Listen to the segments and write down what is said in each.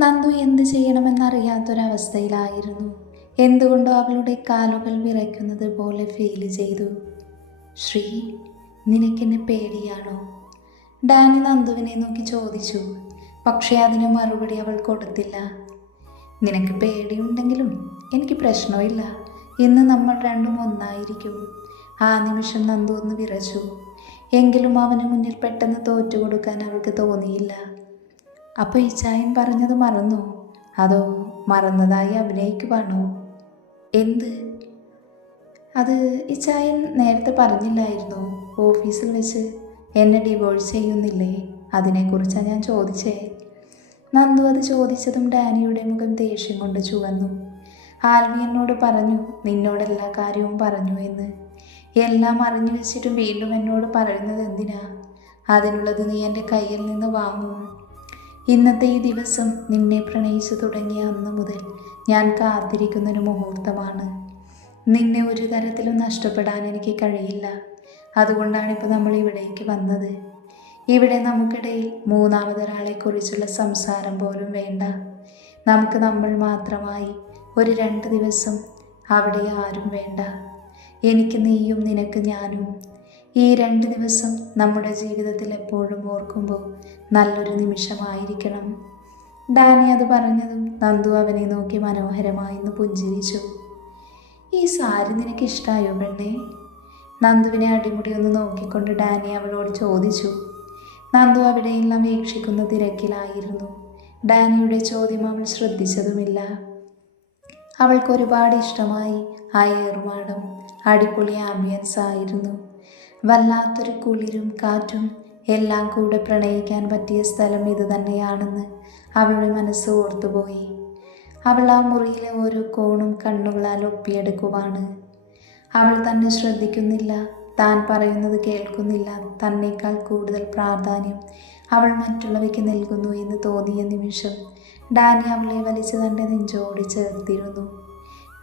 നന്ദു എന്ത് ചെയ്യണമെന്നറിയാത്തൊരവസ്ഥയിലായിരുന്നു. എന്തുകൊണ്ടോ അവളുടെ കാലുകൾ വിറയ്ക്കുന്നത് പോലെ ഫീൽ ചെയ്തു. ശ്രീ, നിനക്കെന്നെ പേടിയാണോ? ഡാനി നന്ദുവിനെ നോക്കി ചോദിച്ചു. പക്ഷേ അതിന് മറുപടി അവൾ കൊടുത്തില്ല. നിനക്ക് പേടിയുണ്ടെങ്കിലും എനിക്ക് പ്രശ്നമില്ല. ഇന്ന് നമ്മൾ രണ്ടും ഒന്നായിരിക്കും. ആ നിമിഷം നന്ദു ഒന്ന് വിറച്ചു. എങ്കിലും അവന് മുന്നിൽ പെട്ടെന്ന് തോറ്റുകൊടുക്കാൻ അവൾക്ക് തോന്നിയില്ല. അപ്പോൾ ഇച്ചായൻ പറഞ്ഞത് മറന്നോ? അതോ മറന്നതായി അഭിനയിക്കുവാണോ? എന്ത്? അത് ഇച്ചായൻ നേരത്തെ പറഞ്ഞില്ലായിരുന്നോ? ഓഫീസിൽ വെച്ച് എന്നെ ഡിവോഴ്സ് ചെയ്യുന്നില്ലേ? അതിനെക്കുറിച്ചാണ് ഞാൻ ചോദിച്ചേ. നന്ദു അത് ചോദിച്ചതും ഡാനിയുടെ മുഖം ദേഷ്യം കൊണ്ട് ചുവന്നു. ആൽവി എന്നോട് പറഞ്ഞു, നിന്നോടെല്ലാ കാര്യവും പറഞ്ഞു എന്ന്. എല്ലാം അറിഞ്ഞു വെച്ചിട്ടും വീണ്ടും എന്നോട് പറയുന്നത് എന്തിനാ? അതിനുള്ളത് നീ എൻ്റെ കയ്യിൽ നിന്ന് വാങ്ങും. ഇന്നത്തെ ഈ ദിവസം നിന്നെ പ്രണയിച്ചു തുടങ്ങിയ അന്ന് മുതൽ ഞാൻ കാത്തിരിക്കുന്നൊരു മുഹൂർത്തമാണ്. നിന്നെ ഒരു തരത്തിലും നഷ്ടപ്പെടാൻ എനിക്ക് കഴിയില്ല. അതുകൊണ്ടാണിപ്പോൾ നമ്മൾ ഇവിടേക്ക് വന്നത്. ഇവിടെ നമുക്കിടയിൽ മൂന്നാമതൊരാളെക്കുറിച്ചുള്ള സംസാരം പോലും വേണ്ട. നമുക്ക് നമ്മൾ മാത്രമായി ഒരു 2 ദിവസം. അവിടെ ആരും വേണ്ട. എനിക്ക് നീയും നിനക്ക് ഞാനും. ഈ 2 ദിവസം നമ്മുടെ ജീവിതത്തിൽ എപ്പോഴും ഓർക്കുമ്പോൾ നല്ലൊരു നിമിഷമായിരിക്കണം. ഡാനി അത് പറഞ്ഞതും നന്ദു അവനെ നോക്കി മനോഹരമായിന്ന് പുഞ്ചിരിച്ചു. ഈ സാരി നിനക്ക് ഇഷ്ടമായോ പെണ്ണേ? നന്ദുവിനെ അടിമുടി ഒന്ന് നോക്കിക്കൊണ്ട് ഡാനി അവളോട് ചോദിച്ചു. നന്ദു അവിടെയെല്ലാം വീക്ഷിക്കുന്ന തിരക്കിലായിരുന്നു. ഡാനിയുടെ ചോദ്യം അവൾ ശ്രദ്ധിച്ചതുമില്ല. അവൾക്ക് ഒരുപാട് ഇഷ്ടമായി ആ ഏർമാടം. അടിപൊളി ആംബിയൻസ് ആയിരുന്നു. വല്ലാത്തൊരു കുളിരും കാറ്റും എല്ലാം കൂടെ പ്രണയിക്കാൻ പറ്റിയ സ്ഥലം ഇത് തന്നെയാണെന്ന് അവളുടെ മനസ്സ് ഓർത്തുപോയി. അവൾ ആ മുറിയിലെ ഓരോ കോണും കണ്ണുകളാൽ ഒപ്പിയെടുക്കുവാണ്. അവൾ തന്നെ ശ്രദ്ധിക്കുന്നില്ല, താൻ പറയുന്നത് കേൾക്കുന്നില്ല. തന്നേക്കാൾ കൂടുതൽ പ്രാധാന്യം അവൾ മറ്റുള്ളവയ്ക്ക് നൽകുന്നു എന്ന് തോന്നിയ നിമിഷം ഡാനി അവളെ വലിച്ച് തൻ്റെ നെഞ്ചോട് ചേർത്തിരുന്നു.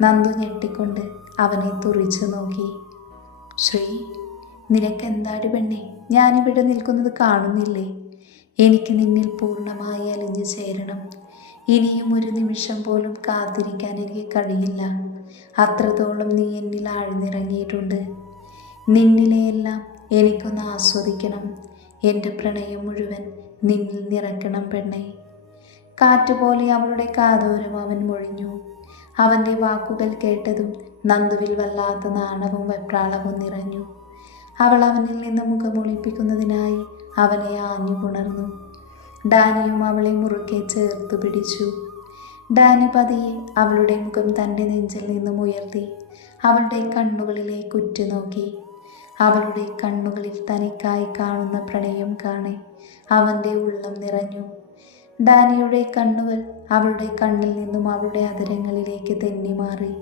നന്ദു ഞെട്ടിക്കൊണ്ട് അവനെ തുറിച്ചു നോക്കി. ശ്രീ, നിനക്കെന്താടി പെണ്ണെ? ഞാനിവിടെ നിൽക്കുന്നത് കാണുന്നില്ലേ? എനിക്ക് നിന്നിൽ പൂർണ്ണമായി അലിഞ്ഞു ചേരണം. ഇനിയും ഒരു നിമിഷം പോലും കാത്തിരിക്കാൻ എനിക്ക് കഴിയില്ല. അത്രത്തോളം നീ എന്നിൽ ആഴ്ന്നിറങ്ങിയിട്ടുണ്ട്. നിന്നിലെയെല്ലാം എനിക്കൊന്ന് ആസ്വദിക്കണം. എൻ്റെ പ്രണയം മുഴുവൻ നിന്നിൽ നിറയ്ക്കണം പെണ്ണെ. കാറ്റുപോലെ അവളുടെ കാതോരം അവൻ മൊഴിഞ്ഞു. അവൻ്റെ വാക്കുകൾ കേട്ടതും നന്ദുവിൽ വല്ലാത്ത നാണവും വെപ്രാളവും നിറഞ്ഞു. അവൾ അവനിൽ നിന്ന് മുഖമൊളിപ്പിക്കുന്നതിനായി അവനെ ആഞ്ഞു പുണർന്നു. ഡാനിയും അവളെ മുറുകെ ചേർത്തു പിടിച്ചു. ഡാനി പതിയെ അവളുടെ മുഖം തൻ്റെ നെഞ്ചിൽ നിന്നും ഉയർത്തി അവളുടെ കണ്ണുകളിലേക്ക് ഉറ്റുനോക്കി. അവളുടെ കണ്ണുകളിൽ തനിക്കായി കാണുന്ന പ്രണയം കാണെ അവൻ്റെ ഉള്ളം നിറഞ്ഞു. ഡാനിയുടെ കണ്ണുകൾ അവളുടെ കണ്ണിൽ നിന്നും അവളുടെ അധരങ്ങളിലേക്ക് തെന്നിമാറി.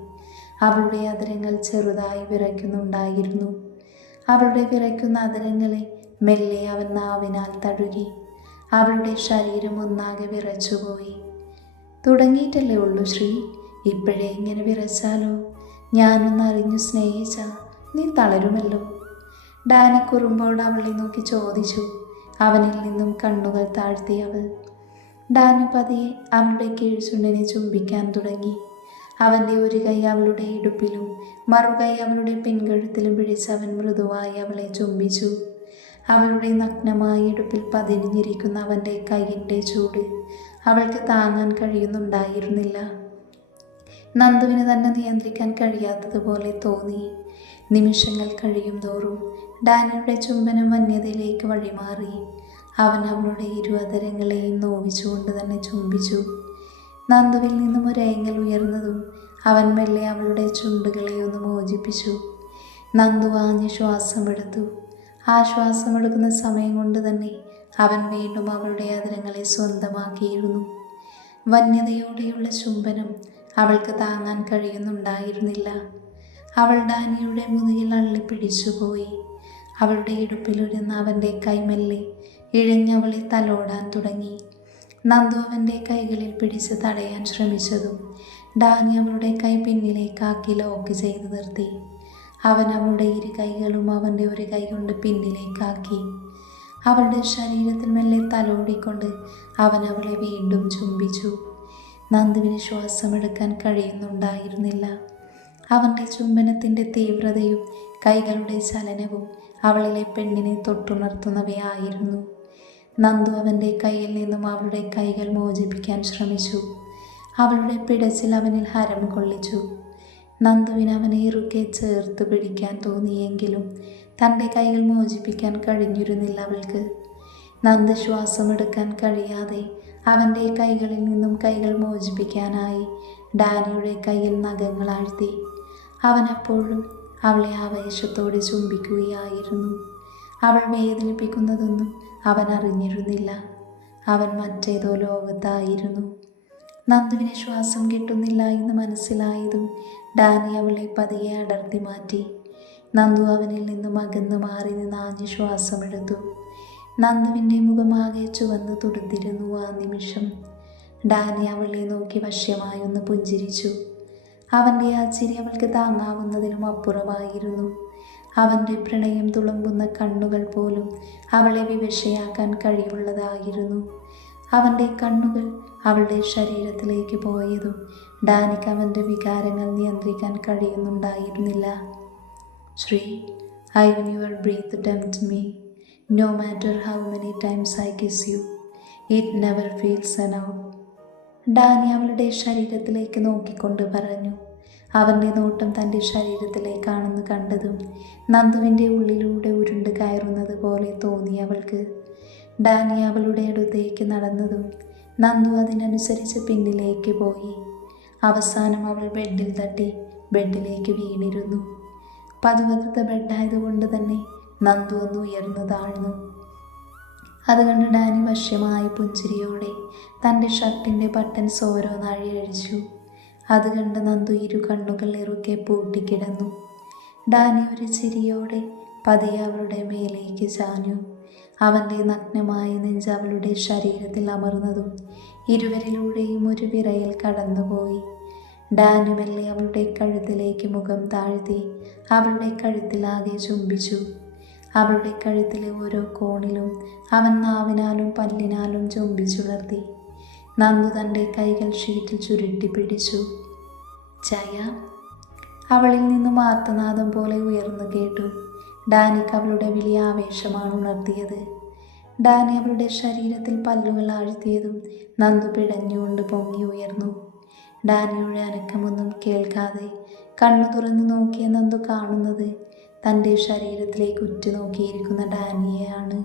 അവളുടെ അധരങ്ങൾ ചെറുതായി വിറയ്ക്കുന്നുണ്ടായിരുന്നു. അവളുടെ വിറയ്ക്കുന്ന അധരങ്ങളെ മെല്ലെ അവൻ നാവിനാൽ തഴുകി. അവളുടെ ശരീരം ഒന്നാകെ വിറച്ചുപോയി. തുടങ്ങിയിട്ടല്ലേ ഉള്ളൂ ശ്രീ, ഇപ്പോഴേ ഇങ്ങനെ വിറച്ചാലോ? ഞാനൊന്ന് അറിഞ്ഞു സ്നേഹിച്ച നീ തളരുമല്ലോ. ഡാനി കുറുമ്പോട് അവളെ നോക്കി ചോദിച്ചു. അവനിൽ നിന്നും കണ്ണുകൾ താഴ്ത്തി അവൾ. ഡാനി പതിയെ അവളുടെ കീഴ്ചുണ്ടിനെ ചുംബിക്കാൻ തുടങ്ങി. അവൻ്റെ ഒരു കൈ അവളുടെ ഇടുപ്പിലും മറുകൈ അവളുടെ പിൻകഴുത്തിലും പിടിച്ച് അവൻ മൃദുവായി അവളെ ചുംബിച്ചു. അവളുടെ നഗ്നമായ ഇടുപ്പിൽ പതിഞ്ഞിരിക്കുന്ന അവൻ്റെ കൈയിൻ്റെ ചൂട് അവൾക്ക് താങ്ങാൻ കഴിയുന്നുണ്ടായിരുന്നില്ല. നന്ദുവിന് തന്നെ നിയന്ത്രിക്കാൻ കഴിയാത്തതുപോലെ തോന്നി. നിമിഷങ്ങൾ കഴിയും തോറും ഡാനിയുടെ ചുംബനം വന്യതയിലേക്ക് വഴിമാറി. അവൻ അവളുടെ ഇരുവതരങ്ങളെയും നോവിച്ചുകൊണ്ട് തന്നെ ചുംബിച്ചു. നന്ദുവിൽ നിന്നും ഒരേങ്ങൽ ഉയർന്നതും അവൻ മെല്ലെ അവളുടെ ചുണ്ടുകളെ ഒന്ന് മോചിപ്പിച്ചു. നന്ദു ആഞ്ഞ് ശ്വാസമെടുത്തു. ആ ശ്വാസമെടുക്കുന്ന സമയം കൊണ്ട് തന്നെ അവൻ വീണ്ടും അവളുടെ അധരങ്ങളെ സ്വന്തമാക്കിയിരുന്നു. വന്യതയോടെയുള്ള ചുംബനം അവൾക്ക് താങ്ങാൻ കഴിയുന്നുണ്ടായിരുന്നില്ല. അവൾ ഡാനിയുടെ മുതുകിൽ അള്ളിപ്പിടിച്ചുപോയി. അവളുടെ ഇടുപ്പിലിരുന്ന അവൻ്റെ കൈമെല്ലെ ഇഴഞ്ഞവളെ തലോടാൻ തുടങ്ങി. നന്ദു അവൻ്റെ കൈകളിൽ പിടിച്ച് തടയാൻ ശ്രമിച്ചതും ഡാനി അവളുടെ കൈ പിന്നിലേക്കാക്കി ലോക്ക് ചെയ്ത് നിർത്തി. അവൻ അവളുടെ 2 കൈകളും അവൻ്റെ ഒരു കൈ കൊണ്ട് പിന്നിലേക്കാക്കി. അവളുടെ ശരീരത്തിൽ മെല്ലെ തലോടിക്കൊണ്ട് അവൻ അവളെ വീണ്ടും ചുംബിച്ചു. നന്ദുവിന് ശ്വാസമെടുക്കാൻ കഴിയുന്നുണ്ടായിരുന്നില്ല. അവൻ്റെ ചുംബനത്തിൻ്റെ തീവ്രതയും കൈകളുടെ ചലനവും അവളിലെ പെണ്ണിനെ തൊട്ടുണർത്തുന്നവയായിരുന്നു. നന്ദു അവൻ്റെ കയ്യിൽ നിന്നും അവളുടെ കൈകൾ മോചിപ്പിക്കാൻ ശ്രമിച്ചു. അവളുടെ പിടച്ചിൽ അവനിൽ ഹരം കൊള്ളിച്ചു. നന്ദുവിന് അവനെ ഇറുക്കെ ചേർത്ത് പിടിക്കാൻ തോന്നിയെങ്കിലും തൻ്റെ കൈകൾ മോചിപ്പിക്കാൻ കഴിഞ്ഞിരുന്നില്ല അവൾക്ക്. നന്ദു ശ്വാസമെടുക്കാൻ കഴിയാതെ അവൻ്റെ കൈകളിൽ നിന്നും കൈകൾ മോചിപ്പിക്കാനായി ഡാനിയുടെ കയ്യിൽ നഖങ്ങൾ ആഴ്ത്തി. അവനപ്പോഴും അവളെ ആവേശത്തോടെ ചുംബിക്കുകയായിരുന്നു. അവൾ വേദനിപ്പിക്കുന്നതൊന്നും അവൻ അറിഞ്ഞിരുന്നില്ല. അവൻ മറ്റേതോ ലോകത്തായിരുന്നു. നന്ദുവിന് ശ്വാസം കിട്ടുന്നില്ല എന്ന് മനസ്സിലായതും ഡാനി അവളെ പതിയെ അടർത്തി മാറ്റി. നന്ദു അവനിൽ നിന്നും അകന്നു മാറി നിന്ന് ആഞ്ഞു ശ്വാസമെടുത്തു. നന്ദുവിൻ്റെ മുഖമാകെ ചുവന്ന് തുടുത്തിരുന്നു ആ നിമിഷം. ഡാനി അവളെ നോക്കി വശ്യമായി ഒന്ന് പുഞ്ചിരിച്ചു. അവൻ്റെ ആ ചിരി അവൾക്ക് താങ്ങാവുന്നതിലും അപ്പുറമായിരുന്നു. അവൻ്റെ പ്രണയം തുളുമ്പുന്ന കണ്ണുകൾ പോലും അവളെ വിവശയാക്കാൻ കഴിവുള്ളതായിരുന്നു. അവൻ്റെ കണ്ണുകൾ അവളുടെ ശരീരത്തിലേക്ക് പോയതും ഡാനിക്ക് അവൻ്റെ വികാരങ്ങൾ നിയന്ത്രിക്കാൻ കഴിയുന്നുണ്ടായിരുന്നില്ല. Sree, when your breath tempt me, no matter how many times I kiss you, it never feels enough. Danny അവളുടെ ശരീരത്തിലേക്ക് നോക്കിക്കൊണ്ട് പറഞ്ഞു. അവൻ്റെ നോട്ടം തൻ്റെ ശരീരത്തിലേക്കാണെന്ന് കണ്ടതും നന്ദുവിൻ്റെ ഉള്ളിലൂടെ ഉരുണ്ട് കയറുന്നത് പോലെ തോന്നി അവൾക്ക്. ഡാനി അവളുടെ അടുത്തേക്ക് നടന്നതും നന്ദു അതിനനുസരിച്ച് പിന്നിലേക്ക് പോയി. അവസാനം അവൾ ബെഡിൽ തട്ടി ബെഡിലേക്ക് വീണിരുന്നു. പതുപതുത്ത ബെഡായതുകൊണ്ട് തന്നെ നന്ദു ഒന്ന് ഉയർന്നു താഴ്ന്നു. അതുകണ്ട് ഡാനി വശ്യമായ പുഞ്ചിരിയോടെ തൻ്റെ ഷർട്ടിൻ്റെ ബട്ടൺസ് ഓരോന്നാഴി അഴിച്ചു. അത് കണ്ട് നന്ദു ഇരു കണ്ണുകൾ ഇറുക്കെ പൂട്ടിക്കിടന്നു. ഡാനി ഒരു ചിരിയോടെ പതിയെ അവളുടെ മേലേക്ക് ചാഞ്ഞു. അവൻ്റെ നഗ്നമായ നെഞ്ച് അവളുടെ ശരീരത്തിൽ അമർന്നതും ഇരുവരിലൂടെയും ഒരു വിറയൽ കടന്നുപോയി. ഡാനി മെല്ലെ അവളുടെ കഴുത്തിലേക്ക് മുഖം താഴ്ത്തി അവളുടെ കഴുത്തിലാകെ ചുംബിച്ചു. അവളുടെ കഴുത്തിലെ ഓരോ കോണിലും അവൻ നാവിനാലും പല്ലിനാലും ചുംബിച്ചുണർത്തി. നന്ദു തൻ്റെ കൈകൾ ഷീറ്റിൽ ചുരുട്ടി പിടിച്ചു. ചയ, അവളിൽ നിന്നും ആർത്തനാദം പോലെ ഉയർന്നു കേട്ടു. ഡാനിക്ക് അവളുടെ വലിയ ആവേശമാണ് ഉണർത്തിയത്. ഡാനി അവളുടെ ശരീരത്തിൽ പല്ലുകൾ ആഴ്ത്തിയതും നന്ദു പിടഞ്ഞുകൊണ്ട് പൊങ്ങി ഉയർന്നു. ഡാനിയുടെ അനക്കമൊന്നും കേൾക്കാതെ കണ്ണു തുറന്ന് നോക്കിയ നന്ദു കാണുന്നത് തൻ്റെ ശരീരത്തിലേക്ക് ഉറ്റുനോക്കിയിരിക്കുന്ന ഡാനിയെയാണ്.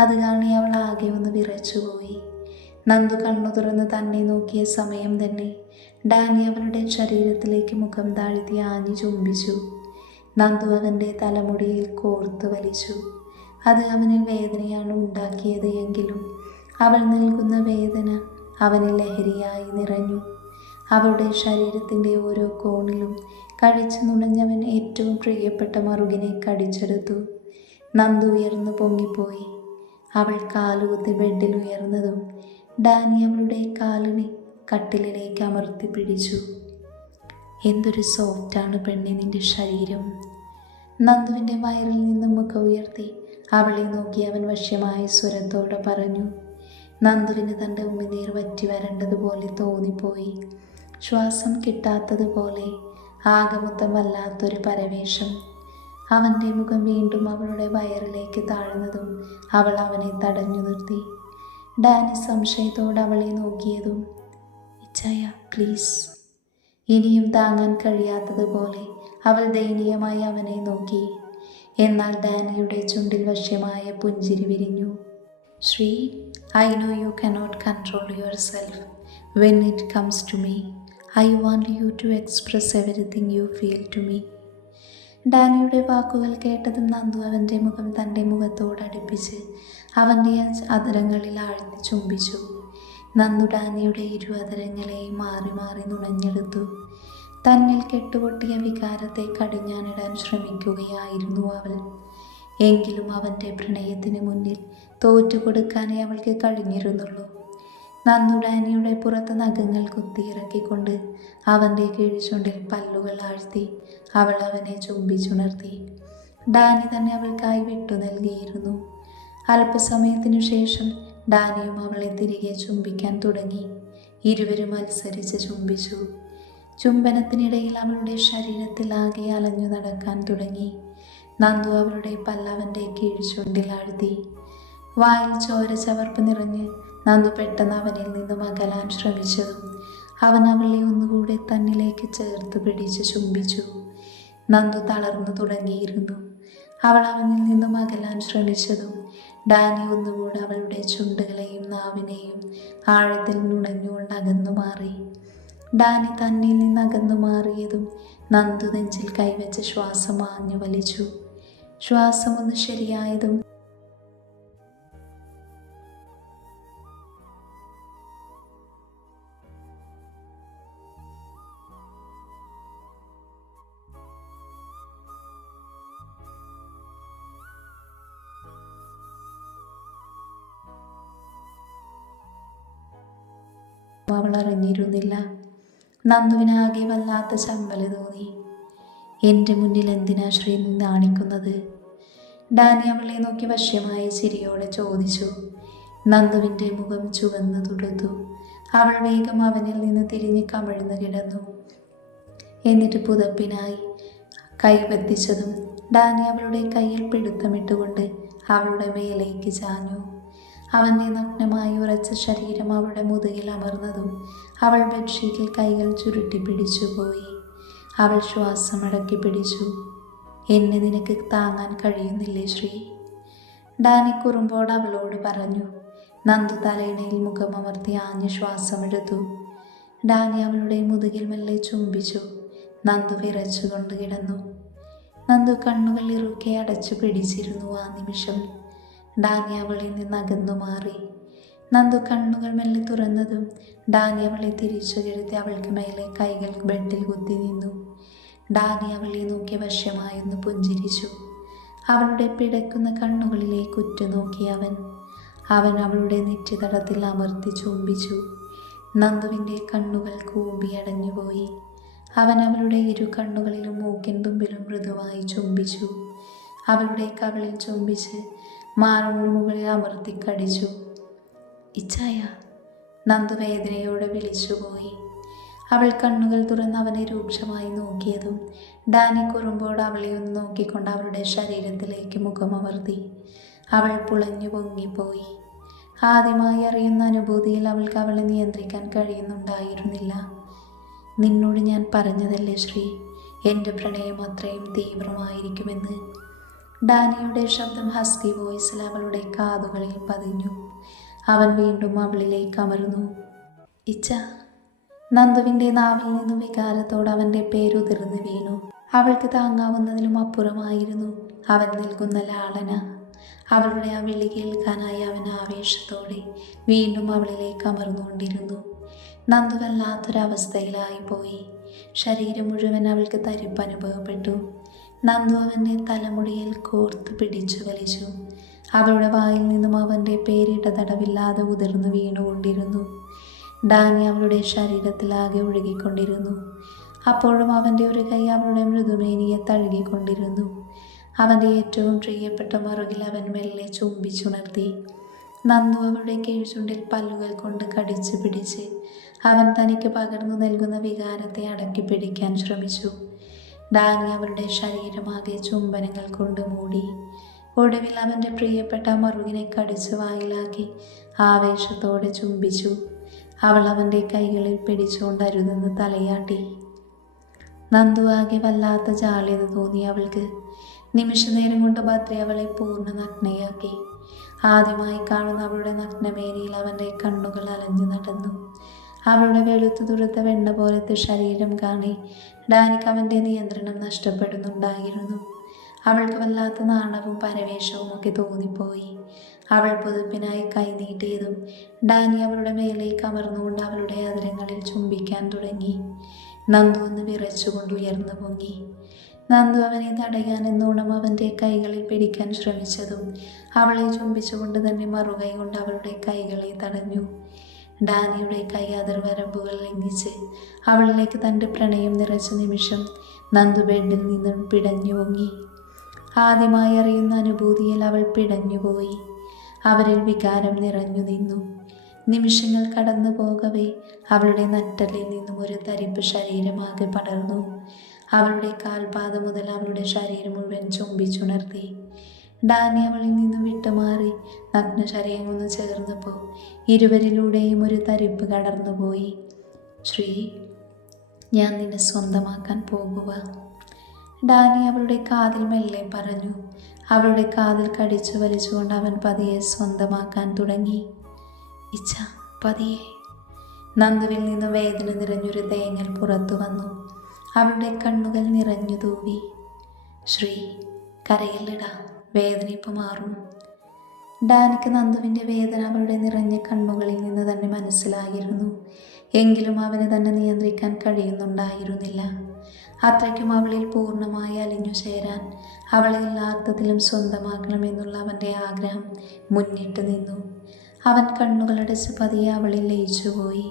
അത് കാണി അവൾ ആകെ ഒന്ന് വിറച്ചുപോയി. നന്ദു കണ്ണു തുറന്ന് തന്നെ നോക്കിയ സമയം തന്നെ ഡാനി അവളുടെ ശരീരത്തിലേക്ക് മുഖം താഴ്ത്തി ആഞ്ഞു ചുംബിച്ചു. നന്ദു അവൻ്റെ തലമുടിയിൽ കോർത്തു വലിച്ചു. അത് അവനിൽ വേദനയാണ് ഉണ്ടാക്കിയത് എങ്കിലും അവൾ നൽകുന്ന വേദന അവനിൽ ലഹരിയായി നിറഞ്ഞു. അവളുടെ ശരീരത്തിൻ്റെ ഓരോ കോണിലും കഴിച്ചു നുണഞ്ഞവൻ ഏറ്റവും പ്രിയപ്പെട്ട മറുകിനെ കടിച്ചെടുത്തു. നന്ദു ഉയർന്നു പൊങ്ങിപ്പോയി. അവൾ കാലുകുത്തി ബെഡിൽ ഉയർന്നതും ഡാനി അവളുടെ കാലിനെ കട്ടിലിലേക്ക് അമർത്തി പിടിച്ചു. എന്തൊരു സോഫ്റ്റാണ് പെണ്ണെ നിന്റെ ശരീരം. നന്ദുവിൻ്റെ വയറിൽ നിന്നും മുഖം ഉയർത്തി അവളെ നോക്കി അവൻ വശ്യമായ സ്വരത്തോടെ പറഞ്ഞു. നന്ദുവിന് തൻ്റെ ഉമിനീർ വറ്റി വരേണ്ടതുപോലെ തോന്നിപ്പോയി. ശ്വാസം കിട്ടാത്തതുപോലെ ആകെ മൊത്തം വല്ലാത്തൊരു പരവേശം. അവൻ്റെ മുഖം വീണ്ടും അവളുടെ വയറിലേക്ക് താഴ്ന്നതും അവൾ അവനെ തടഞ്ഞു നിർത്തി. ഡാനി സംശയത്തോടെ അവളെ നോക്കിയതും ഇച്ചായ പ്ലീസ്. ഇനിയും താങ്ങാൻ കഴിയാത്തതുപോലെ അവൾ ദയനീയമായി അവനെ നോക്കി. എന്നാൽ ഡാനിയുടെ ചുണ്ടിൽ വശ്യമായ പുഞ്ചിരി വിരിഞ്ഞു. Shri, I know you cannot control yourself. When it comes to me, I want you to express everything you feel to me. ഡാനിയുടെ വാക്കുകൾ കേട്ടതും നന്ദു അവൻ്റെ മുഖം തൻ്റെ മുഖത്തോടടുപ്പിച്ച് അവൻ്റെ അധരങ്ങളിൽ ആഴ്ത്തി ചുംബിച്ചു. നന്ദു ഡാനിയുടെ ഇരു അധരങ്ങളെയും മാറി മാറി നുണഞ്ഞെടുത്തു. തന്നിൽ കെട്ടുപൊട്ടിയ വികാരത്തെ കടിഞ്ഞാനിടാൻ ശ്രമിക്കുകയായിരുന്നു അവൾ. എങ്കിലും അവൻ്റെ പ്രണയത്തിന് മുന്നിൽ തോറ്റുകൊടുക്കാനേ അവൾക്ക് കഴിഞ്ഞിരുന്നുള്ളൂ. നന്ദു ഡാനിയുടെ പുറത്ത് നഖങ്ങൾ കുത്തിയിറക്കിക്കൊണ്ട് അവൻ്റെ കീഴ്ചുണ്ടിൽ പല്ലുകൾ ആഴ്ത്തി അവൾ അവനെ ചുംബിച്ചുണർത്തി. ഡാനി തന്നെ അവൾക്കായി വിട്ടു നൽകിയിരുന്നു. അല്പസമയത്തിനു ശേഷം ഡാനിയും അവളെ തിരികെ ചുംബിക്കാൻ തുടങ്ങി. ഇരുവരും മത്സരിച്ച് ചുംബിച്ചു. ചുംബനത്തിനിടയിൽ അവളുടെ ശരീരത്തിൽ ആകെ അലഞ്ഞു നടക്കാൻ തുടങ്ങി. നന്ദു അവളുടെ പല്ലവൻ്റെ കീഴ്ചുണ്ടിൽ ആഴ്ത്തി. വായിൽ ചോര ചവർപ്പ് നിറഞ്ഞ് നന്ദു പെട്ടെന്ന് അവനിൽ നിന്നും അകലാൻ ശ്രമിച്ചതും അവൻ അവളെ ഒന്നുകൂടെ തന്നിലേക്ക് ചേർത്ത് പിടിച്ച് ചുംബിച്ചു. നന്ദു തളർന്നു തുടങ്ങിയിരുന്നു. അവൾ അവനിൽ നിന്നും അകലാൻ ശ്രമിച്ചതും ഡാനി ഒന്നുകൂടെ അവളുടെ ചുണ്ടുകളെയും നാവിനെയും ആഴത്തിൽ നുണഞ്ഞുകൊണ്ട് അകന്നു മാറി. ഡാനി തന്നിൽ നിന്ന് അകന്നു മാറിയതും നന്ദു നെഞ്ചിൽ കൈവച്ച് ശ്വാസം ആഞ്ഞു വലിച്ചു. ശ്വാസം ഒന്ന് ശരിയായതും അവൾ അറിഞ്ഞിരുന്നില്ല. നന്ദുവിനാകെ വല്ലാത്ത ചമ്മല് തോന്നി. എൻ്റെ മുന്നിൽ എന്തിനാ ശ്രീ നാണിക്കുന്നത്? ഡാനി അവളെ നോക്കി വശ്യമായ ചിരിയോടെ ചോദിച്ചു. നന്ദുവിൻ്റെ മുഖം ചുവന്നു തുടുത്തു. അവൾ വേഗം അവനിൽ നിന്ന് തിരിഞ്ഞ് കമിഴ്ന്നു കിടന്നു. എന്നിട്ട് പുതപ്പിനായി കൈബന്ധിച്ചതും ഡാനി അവളുടെ കയ്യിൽ പിടുത്തമിട്ടുകൊണ്ട് അവളുടെ മേലേക്ക് ചാഞ്ഞു. അവൻ്റെ നഗ്നമായി ഉറച്ച ശരീരം അവളുടെ മുതുകിൽ അമർന്നതും അവൾ ബെഡ്ഷീറ്റിൽ കൈകൾ ചുരുട്ടി പിടിച്ചുപോയി. അവൾ ശ്വാസമടക്കി പിടിച്ചു. എന്നെ നിനക്ക് താങ്ങാൻ കഴിയുന്നില്ലേ ശ്രീ? ഡാനി കുറുമ്പോട് അവളോട് പറഞ്ഞു. നന്ദു തലയിണയിൽ മുഖമമർത്തി ആഞ്ഞ് ശ്വാസമെടുത്തു. ഡാനി അവളുടെ മുതുകിൽ മെല്ലെ ചുംബിച്ചു. നന്ദു വിറച്ചുകൊണ്ട് കിടന്നു. നന്ദു കണ്ണുകൾ ഇറുക്കെ അടച്ചു പിടിച്ചിരുന്നു. ആ നിമിഷം ഡാനി അവളിൽ നിന്ന് അകന്നു മാറി. നന്ദു കണ്ണുകൾ മെല്ലെ തുറന്നതും ഡാനി അവളെ തിരിച്ചു കിടത്തി അവൾക്ക് മേലെ കൈകൾ ബെഡിൽ കുത്തി നിന്നു. ഡാനി അവളെ നോക്കി വശ്യമായൊന്ന് പുഞ്ചിരിച്ചു. അവളുടെ പിടയ്ക്കുന്ന കണ്ണുകളിലേക്ക് ഉറ്റുനോക്കി അവൻ അവളുടെ നെറ്റിത്തടത്തിൽ അമർത്തി ചുംബിച്ചു. നന്ദുവിൻ്റെ കണ്ണുകൾ കൂമ്പിയടഞ്ഞുപോയി. അവൻ അവളുടെ ഇരു കണ്ണുകളിലും മൂക്കിൻ തുമ്പിലും മൃദുവായി ചുംബിച്ചു. അവളുടെ കവിളിൽ ചുംബിച്ച് മാറിന് മുകളിൽ അമർത്തി കടിച്ചു. ഇച്ചായ, നന്ദു വേദനയോടെ വിളിച്ചുപോയി. അവൾ കണ്ണുകൾ തുറന്ന് അവനെ രൂക്ഷമായി നോക്കിയതും ഡാനി കുറുമ്പോട് അവളെ ഒന്ന് നോക്കിക്കൊണ്ട് അവളുടെ ശരീരത്തിലേക്ക് മുഖമമർത്തി. അവൾ പുളഞ്ഞു പൊങ്ങിപ്പോയി. ആദ്യമായി അറിയുന്ന അനുഭൂതിയിൽ അവൾക്ക് അവളെ നിയന്ത്രിക്കാൻ കഴിയുന്നുണ്ടായിരുന്നില്ല. നിന്നോട് ഞാൻ പറഞ്ഞതല്ലേ ശ്രീ, എൻ്റെ പ്രണയം അത്രയും തീവ്രമായിരിക്കുമെന്ന്. ഡാനിയുടെ ശബ്ദം ഹസ്കി വോയിസിൽ അവളുടെ കാതുകളിൽ പതിഞ്ഞു. അവൻ വീണ്ടും അവളിലേക്ക് അമർന്നു. ഇച്ച. നന്ദുവിൻ്റെ നാവിൽ നിന്നും വികാരത്തോട് അവൻ്റെ പേരുതിർന്ന് വീണു. അവൾക്ക് താങ്ങാവുന്നതിലും അപ്പുറമായിരുന്നു അവൻ നൽകുന്ന ലാളന. അവളുടെ ആ വിളി കേൾക്കാനായി അവൻ ആവേശത്തോടെ വീണ്ടും അവളിലേക്ക് അമർന്നുകൊണ്ടിരുന്നു. നന്ദു വല്ലാത്തൊരവസ്ഥയിലായിപ്പോയി. ശരീരം മുഴുവൻ അവൾക്ക് തരിപ്പ് അനുഭവപ്പെട്ടു. നന്ദു അവൻ്റെ തലമുടിയിൽ കോർത്തു പിടിച്ചു വലിച്ചു. അവളുടെ വായിൽ നിന്നും അവൻ്റെ പേരിടതടവില്ലാതെ ഉതിർന്നു വീണുകൊണ്ടിരുന്നു. ഡാനി അവളുടെ ശരീരത്തിലാകെ ഒഴുകിക്കൊണ്ടിരുന്നു. അപ്പോഴും അവൻ്റെ ഒരു കൈ അവളുടെ മൃദുമേനിയെ തഴുകിക്കൊണ്ടിരുന്നു. അവൻ്റെ ഏറ്റവും പ്രിയപ്പെട്ട മറുകിൽ അവൻ മെല്ലെ ചുംബിച്ചുണർത്തി. നന്ദു അവളുടെ കീഴ്ചുണ്ടിൽ പല്ലുകൾ കൊണ്ട് കടിച്ചു പിടിച്ച് അവൻ തനിക്ക് പകർന്നു നൽകുന്ന വികാരത്തെ അടക്കി പിടിക്കാൻ ശ്രമിച്ചു. ഡാനി അവളുടെ ശരീരമാകെ ചുംബനങ്ങൾ കൊണ്ട് മൂടി. ഒടുവിൽ അവൻ്റെ പ്രിയപ്പെട്ട മറുകിനെ കടിച്ചു വായിലാക്കി ആവേശത്തോടെ ചുംബിച്ചു. അവൾ അവൻ്റെ കൈകളിൽ പിടിച്ചുകൊണ്ട് അരുതെന്ന് തലയാട്ടി. നന്ദു ആകെ വല്ലാത്ത ജാള്യത തോന്നി അവൾക്ക്. നിമിഷനേരം കൊണ്ട് ഭദ്ര അവളെ പൂർണ്ണ നഗ്നയാക്കി. ആദ്യമായി കാണുന്ന അവളുടെ നഗ്നമേനിയിൽ അവൻ്റെ കണ്ണുകൾ അലഞ്ഞു നടന്നു. അവളുടെ വെളുത്തു തുടുത്ത വെണ്ണ പോലത്തെ ശരീരം കാണി ഡാനിക്ക് അവൻ്റെ നിയന്ത്രണം നഷ്ടപ്പെടുന്നുണ്ടായിരുന്നു. അവൾക്ക് വല്ലാത്ത നാണവും പരവേശവും ഒക്കെ തോന്നിപ്പോയി. അവൾ പുതുപ്പിനായി കൈനീട്ടിയതും ഡാനി അവളുടെ മേലേക്ക് അമർന്നുകൊണ്ട് അവളുടെ അതിരങ്ങളിൽ ചുംബിക്കാൻ തുടങ്ങി. നന്ദു ഒന്ന് വിറച്ചുകൊണ്ട് ഉയർന്നു പൊങ്ങി. നന്ദു അവനെ തടയാൻ എന്നോണം അവൻ്റെ കൈകളിൽ പിടിക്കാൻ ശ്രമിച്ചതും അവളെ ചുംബിച്ചുകൊണ്ട് തന്നെ മറുകൈ കൊണ്ട് അവളുടെ കൈകളെ തടഞ്ഞു. ഡാനിയുടെ കൈ അതിർവരമ്പുകൾ ലംഘിച്ച് അവളിലേക്ക് തൻ്റെ പ്രണയം നിറച്ച നിമിഷം നന്ദു ബെഡിൽ നിന്നും പിടഞ്ഞു പൊങ്ങി. ആദ്യമായി അറിയുന്ന അനുഭൂതിയിൽ അവൾ പിടഞ്ഞുപോയി. അവരിൽ വികാരം നിറഞ്ഞു നിന്നു. നിമിഷങ്ങൾ കടന്നു പോകവേ അവളുടെ നട്ടലിൽ നിന്നും ഒരു തരിപ്പ് ശരീരമാകെ പടർന്നു. അവളുടെ കാൽപാദം മുതൽ അവളുടെ ശരീരം മുഴുവൻ ചുംബിച്ചുണർത്തി. ഡാനി അവളിൽ നിന്നും വിട്ടുമാറി നഗ്ന ശരീരം ഒന്ന് ചേർന്നപ്പോൾ ഇരുവരിലൂടെയും ഒരു തരിപ്പ് കടർന്നുപോയി. ശ്രീ, ഞാൻ നിന്നെ സ്വന്തമാക്കാൻ പോകുക, ഡാനി അവളുടെ കാതിൽ മെല്ലെ പറഞ്ഞു. അവളുടെ കാതിൽ കടിച്ചു വലിച്ചുകൊണ്ട് അവൻ പതിയെ സ്വന്തമാക്കാൻ തുടങ്ങി. ഇച്ഛ, പതിയെ. നന്ദുവിൽ നിന്ന് വേദന നിറഞ്ഞൊരു തേങ്ങൽ പുറത്തു വന്നു. അവളുടെ കണ്ണുകൾ നിറഞ്ഞു തൂവി. ശ്രീ, കരയില്ലടാ, വേദന ഇപ്പം മാറും. ഡാനിക്ക് നന്ദുവിൻ്റെ വേദന അവളുടെ നിറഞ്ഞ കണ്ണുകളിൽ നിന്ന് തന്നെ മനസ്സിലായിരുന്നു. എങ്കിലും അവന് തന്നെ നിയന്ത്രിക്കാൻ കഴിയുന്നുണ്ടായിരുന്നില്ല. അത്രയ്ക്കും അവളിൽ പൂർണ്ണമായി അലിഞ്ഞു ചേരാൻ, അവളെ എല്ലാ അർത്ഥത്തിലും സ്വന്തമാക്കണമെന്നുള്ള അവൻ്റെ ആഗ്രഹം മുന്നിട്ട് നിന്നു. അവൻ കണ്ണുകളടച്ച് പതിയെ അവളിൽ ലയിച്ചുപോയി.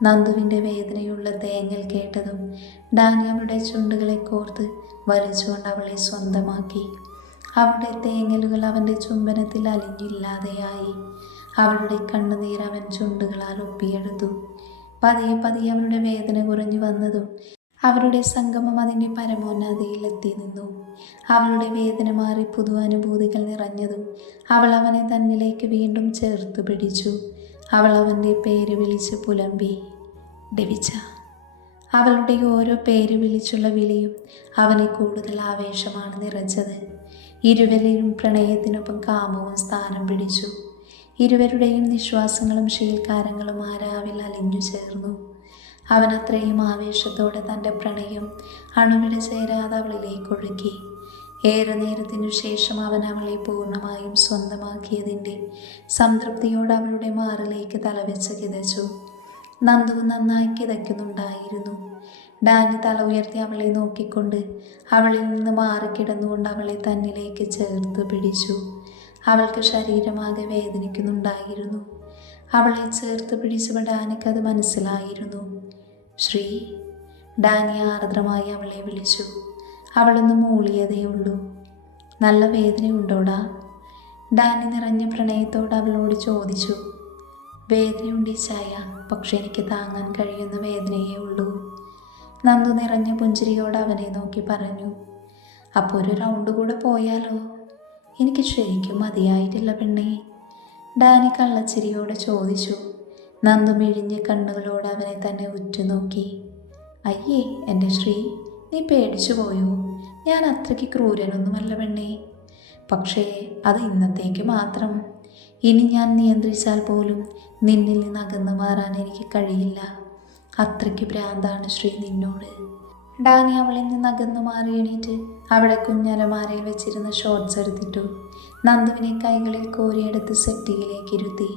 നന്ദുവിൻ്റെ വേദനയുള്ള തേങ്ങൽ കേട്ടതും ഡാനി അവളുടെ ചുണ്ടുകളെ കോർത്ത് വലിച്ചുകൊണ്ട് അവളെ സ്വന്തമാക്കി. അവളുടെ തേങ്ങലുകൾ അവൻ്റെ ചുംബനത്തിൽ അലിഞ്ഞില്ലാതെയായി. അവളുടെ കണ്ണുനീർ അവൻ ചുണ്ടുകളാൽ ഒപ്പിയെടുത്തു. പതിയെ പതിയെ അവളുടെ വേദന കുറഞ്ഞു വന്നതും അവരുടെ സംഗമം അതിൻ്റെ പരമോന്നതയിലെത്തി നിന്നു. അവളുടെ വേദന മാറി പുതു അനുഭൂതികൾ നിറഞ്ഞതും അവൾ അവനെ തന്നിലേക്ക് വീണ്ടും ചേർത്ത് പിടിച്ചു. അവൾ അവൻ്റെ പേര് വിളിച്ച് പുലമ്പി, ഡെവിച്ച. അവളുടെ ഓരോ പേര് വിളിച്ചുള്ള വിളിയും അവനെ കൂടുതൽ ആവേശമാണ് നിറച്ചത്. ഇരുവരിലും പ്രണയത്തിനൊപ്പം കാമവും സ്ഥാനം പിടിച്ചു. ഇരുവരുടെയും നിശ്വാസങ്ങളും ശീൽക്കാരങ്ങളും ആ രാവിൽ അലിഞ്ഞു ചേർന്നു. അവൻ അത്രയും ആവേശത്തോടെ തൻ്റെ പ്രണയം അണുവിട ചേരാതെ അവളിലേക്ക് ഒഴുക്കി. ഏറെ നേരത്തിനു ശേഷം അവൻ അവളെ പൂർണ്ണമായും സ്വന്തമാക്കിയതിൻ്റെ സംതൃപ്തിയോടെ അവളുടെ മാറിലേക്ക് തലവെച്ച് കിതച്ചു. നന്ദു നന്നായി കിതയ്ക്കുന്നുണ്ടായിരുന്നു. ഡാനി തല ഉയർത്തി അവളെ നോക്കിക്കൊണ്ട് അവളിൽ നിന്ന് മാറിക്കിടന്നുകൊണ്ട് അവളെ തന്നിലേക്ക് ചേർത്ത് പിടിച്ചു. അവൾക്ക് ശരീരമാകെ വേദനിക്കുന്നുണ്ടായിരുന്നു. അവളെ ചേർത്ത് പിടിച്ചപ്പോൾ ഡാനിക്കത് മനസ്സിലായിരുന്നു. ശ്രീ, ഡാനി ആർദ്രമായി അവളെ വിളിച്ചു. അവളൊന്ന് മൂളിയതേ ഉള്ളൂ. നല്ല വേദനയുണ്ടോടാ? ഡാനി നിറഞ്ഞ പ്രണയത്തോട് അവളോട് ചോദിച്ചു. വേദനയുണ്ട് ചായ, പക്ഷെ എനിക്ക് താങ്ങാൻ കഴിയുന്ന വേദനയേ ഉള്ളൂ. നന്ദു നിറഞ്ഞ പുഞ്ചിരിയോട് അവനെ നോക്കി പറഞ്ഞു. അപ്പോൾ ഒരു റൗണ്ട് കൂടെ പോയാലോ? എനിക്ക് ശരിക്കും മതിയായിട്ടില്ല പെണ്ണേ, ഡാനി കള്ളച്ചിരിയോട് ചോദിച്ചു. നന്ദു മിഴിഞ്ഞ കണ്ണുകളോട് അവനെ തന്നെ ഉറ്റുനോക്കി. അയ്യേ എൻ്റെ ശ്രീ, നീ പേടിച്ചു പോയോ? ഞാൻ അത്രയ്ക്ക് ക്രൂരനൊന്നുമല്ല പെണ്ണേ. പക്ഷേ അത് ഇന്നത്തേക്ക് മാത്രം. ഇനി ഞാൻ നിയന്ത്രിച്ചാൽ പോലും നിന്നിൽ നിന്ന് അകന്നു മാറാൻ എനിക്ക് കഴിയില്ല. അത്രയ്ക്ക് ഭ്രാന്താണ് ശ്രീ നിന്നോട്. ഡാനി അവളിൽ നിന്ന് അകന്നു മാറി എണീറ്റ് അവിടെ കുഞ്ഞലമാരയിൽ വെച്ചിരുന്ന ഷോർട്ട്സ് എടുത്തിട്ടു. നന്ദുവിനെ കൈകളിൽ കോരിയെടുത്ത് സെറ്റിയിലേക്ക് ഇരുത്തി.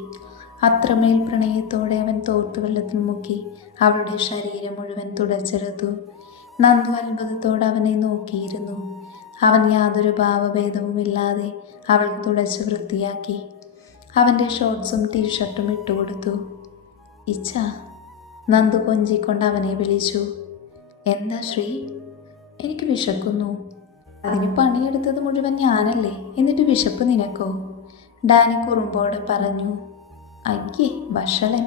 അത്രമേൽ പ്രണയത്തോടെ അവൻ തോർത്ത് വെള്ളത്തിൽ മുക്കി അവളുടെ ശരീരം മുഴുവൻ തുടച്ചെടുത്തു. നന്ദു അത്ഭുതത്തോടെ അവനെ നോക്കിയിരുന്നു. അവൻ യാതൊരു ഭാവഭേദവുമില്ലാതെ അവൾ തുടച്ച് വൃത്തിയാക്കി. അവൻ്റെ ഷോർട്ട്സും ടീഷർട്ടും ഇട്ടുകൊടുത്തു. ഇച്ഛ, നന്ദു കൊഞ്ചിക്കൊണ്ട് അവനെ വിളിച്ചു. എന്താ ശ്രീ? എനിക്ക് വിശക്കുന്നു. അതിന് പണിയെടുത്തത് മുഴുവൻ ഞാനല്ലേ, എന്നിട്ട് വിശപ്പ് നിനക്കോ? ഡാനി കുറുമ്പോടെ പറഞ്ഞു. അയ്യേ വഷളൻ.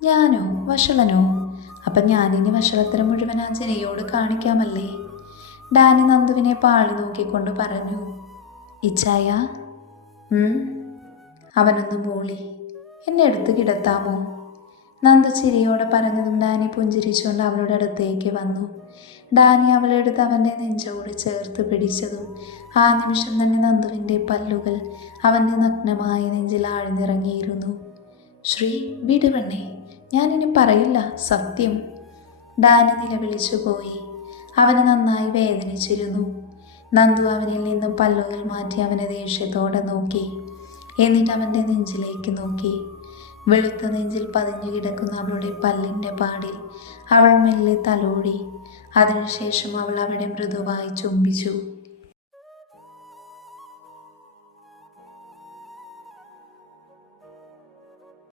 ഞാനോ വഷളനോ? അപ്പം ഞാനിനി വഷളത്തരം മുഴുവൻ ആ ജനയോട് കാണിക്കാമല്ലേ? ഡാനി നന്ദുവിനെ പാളി നോക്കിക്കൊണ്ട് പറഞ്ഞു. ഇച്ചായ? അവനൊന്ന് മൂളി. എന്നെ എടുത്ത് കിടത്താമോ? നന്ദു ചിരിയോടെ പറഞ്ഞതും ഡാനി പുഞ്ചിരിച്ചുകൊണ്ട് അവളുടെ അടുത്തേക്ക് വന്നു. ഡാനി അവളെ എടുത്ത് അവൻ്റെ നെഞ്ചോട് ചേർത്ത് പിടിച്ചതും ആ നിമിഷം തന്നെ നന്ദുവിൻ്റെ പല്ലുകൾ അവൻ്റെ നഗ്നമായ നെഞ്ചിൽ ആഴ്ന്നിറങ്ങിയിരുന്നു. ശ്രീ, വിടുവെണ്ണേ, ഞാനിനി പറയില്ല, സത്യം. ഡാനി നിലവിളിച്ചു പോയി. അവന് നന്നായി വേദനിച്ചിരുന്നു. നന്ദു അവനിൽ നിന്നും പല്ലുകൾ മാറ്റി അവനെ ദേഷ്യത്തോടെ നോക്കി. എന്നിട്ട് അവൻ്റെ നെഞ്ചിലേക്ക് നോക്കി. വെളുത്ത നെഞ്ചിൽ പതിഞ്ഞു കിടക്കുന്ന അവളുടെ പല്ലിൻ്റെ പാടിൽ അവൾ മെല്ലെ തലോടി. അതിനുശേഷം അവൾ അവിടെ മൃദുവായി ചുംബിച്ചു.